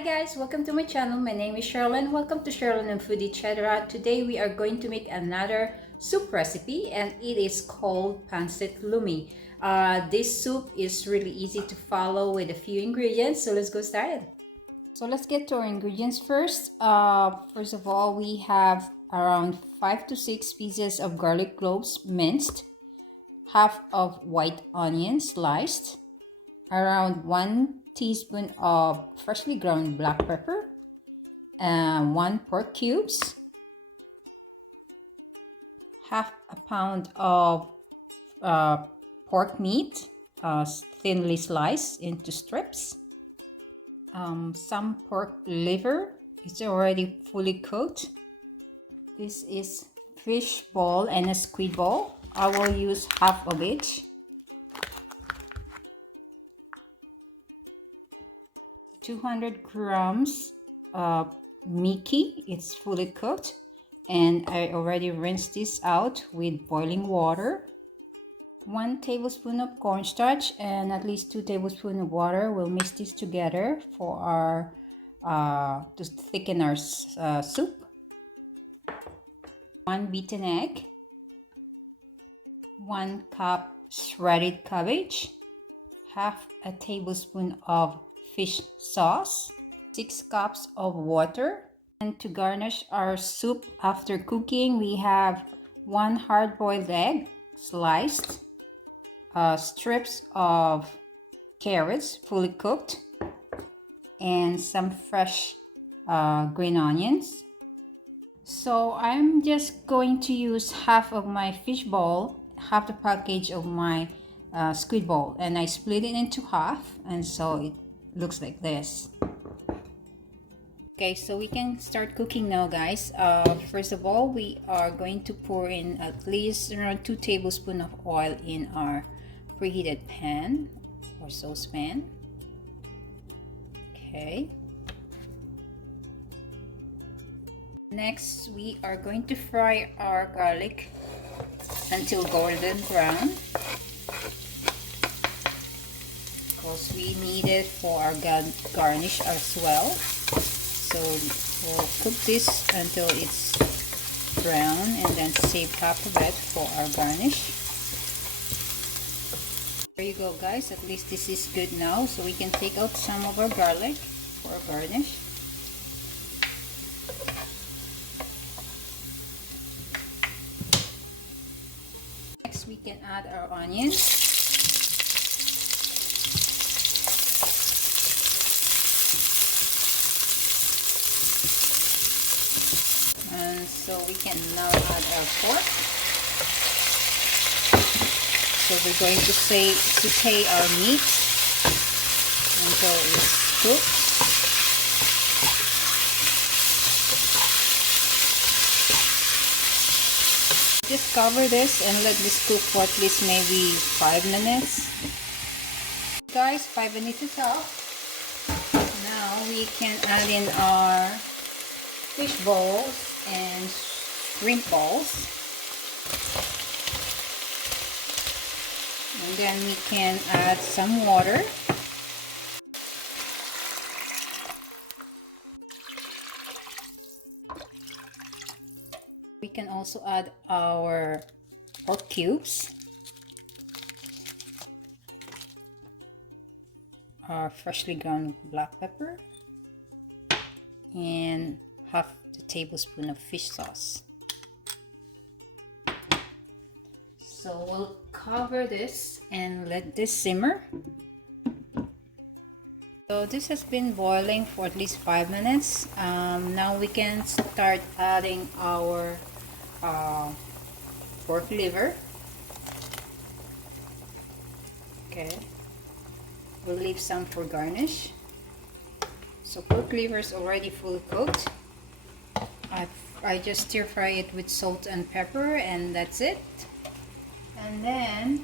Hi guys, welcome to my channel. My name is Sherilyn. Welcome to Sherilyn and Foodie Etc. Today we are going to make another soup recipe and it is called Pancit Lomi. This soup is really easy to follow with a few ingredients, so let's go started. So let's get to our ingredients first. First of all, we have around 5 to 6 pieces of garlic cloves minced, half of white onion sliced, around 1 teaspoon of freshly ground black pepper, 1 pork cubes, half a pound of pork meat, thinly sliced into strips, some pork liver. It's already fully cooked. This is fish ball and a squid ball. I will use half of each. 200 grams of miki. It's fully cooked and I already rinsed this out with boiling water. 1 tablespoon of cornstarch and at least 2 tablespoons of water. We'll mix this together for our to thicken our soup. 1 beaten egg, 1 cup shredded cabbage, half a tablespoon of fish sauce, 6 cups of water. And to garnish our soup after cooking, we have 1 hard-boiled egg sliced, strips of carrots fully cooked, and some fresh green onions. So I'm just going to use half of my fish ball, half the package of my squid ball, and I split it into half, and so it looks like this. Okay, so we can start cooking now, guys. First of all, we are going to pour in at least around 2 tablespoons of oil in our preheated pan or saucepan. Okay. Next, we are going to fry our garlic until golden brown, because we need it for our garnish as well. So we'll cook this until it's brown and then save half of it for our garnish. There you go, guys. At least this is good now, so we can take out some of our garlic for our garnish. Next, we can add our onions. And so we can now add our pork. So we're going to saute our meat until it's cooked. Just cover this and let this cook for at least maybe 5 minutes. Guys, 5 minutes is up. Now we can add in our fish balls and shrimp balls, and then we can add some water. We can also add our pork cubes, our freshly ground black pepper, and half the tablespoon of fish sauce. So we'll cover this and let this simmer. So this has been boiling for at least 5 minutes. Now we can start adding our pork liver. Okay, we'll leave some for garnish. So pork liver is already fully cooked. I just stir fry it with salt and pepper, and that's it. And then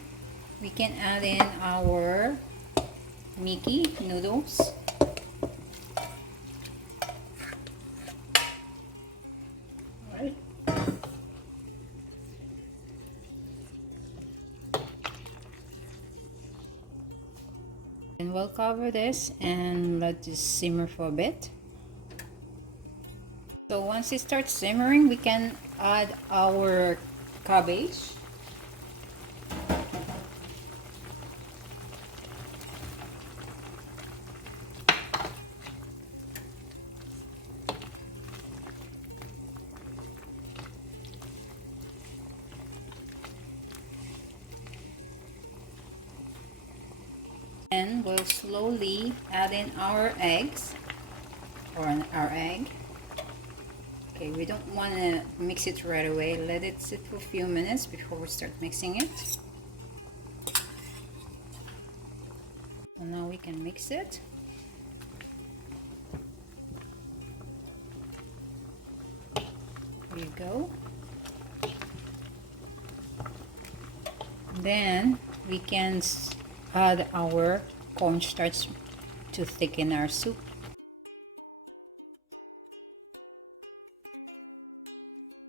we can add in our miki noodles. Right. we'll cover this and let this simmer for a bit. So once it starts simmering, we can add our cabbage. And we'll slowly add in our eggs, or our egg. Okay, we don't want to mix it right away. Let it sit for a few minutes before we start mixing it. So now we can mix it. There you go. Then we can add our cornstarch to thicken our soup.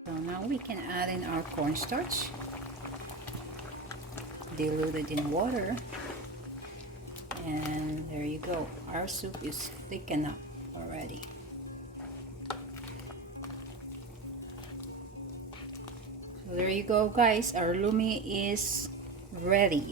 So now we can add in our cornstarch, diluted in water, and there you go. Our soup is thickened up already. So there you go, guys. Our lomi is ready.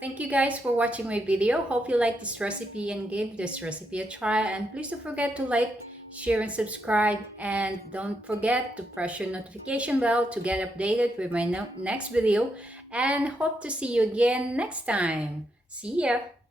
Thank you guys for watching my video. Hope you like this recipe and give this recipe a try. And please don't forget to like, share, and subscribe. And don't forget to press your notification bell to get updated with my next video. And hope to see you again next time. See ya!